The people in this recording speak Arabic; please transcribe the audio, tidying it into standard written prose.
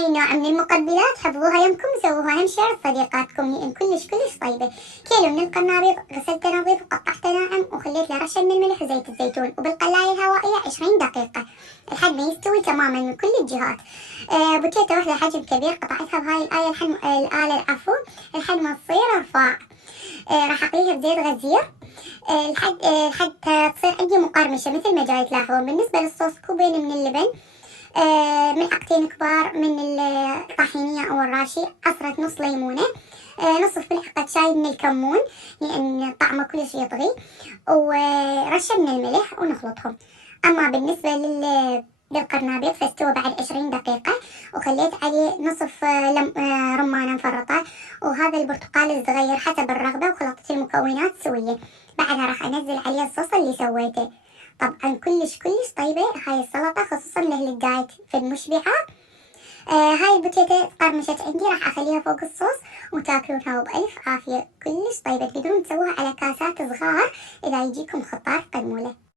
هاي النوع من المقبلات حفظوها يمكم وسووها أهم شي لصديقاتكم، لأن كلش طيبة. كيلو من القرنبيط غسلته نظيف وقطعته ناعم وخليت له رشة من الملح وزيت الزيتون وبالقلاية الهوائية 20 دقيقة لحد ما يستوي تماما من كل الجهات. بوتيتا واحدة حجم كبير قطعتها بهاي الآلة لحد ما تصير رفاع. راح أقليها بزيت غزير لحد تصير عندي مقرمشة مثل ما جاي تلاحظون. بالنسبة للصوص كوبين من اللبن، ملعقتين كبار من الطحينية أو الراشي، عصرة نص ليمونة، نصف ملعقة شاي من الكمون لأن طعمه كلش يطغي، ورشة من الملح ونخلطهم. أما بالنسبة للقرنبيط فاستوى بعد 20 دقيقة وخليت عليه نصف رمانة مفرطة وهذا البرتقال الصغير حسب الرغبة، وخلطت المكونات سوية. بعدها راح أنزل عليه الصوص اللي سويته. طبعا كلش طيبة هاي السلطة خصوصا لأهل الدايت في المشبعة. هاي البوتيتا طرمشت عندي، راح أخليها فوق الصوص وتاكلونها وبألف عافية. كلش طيبة، تقدرون تسووها على كاسات صغار. إذا يجيكم خطار قدموا له.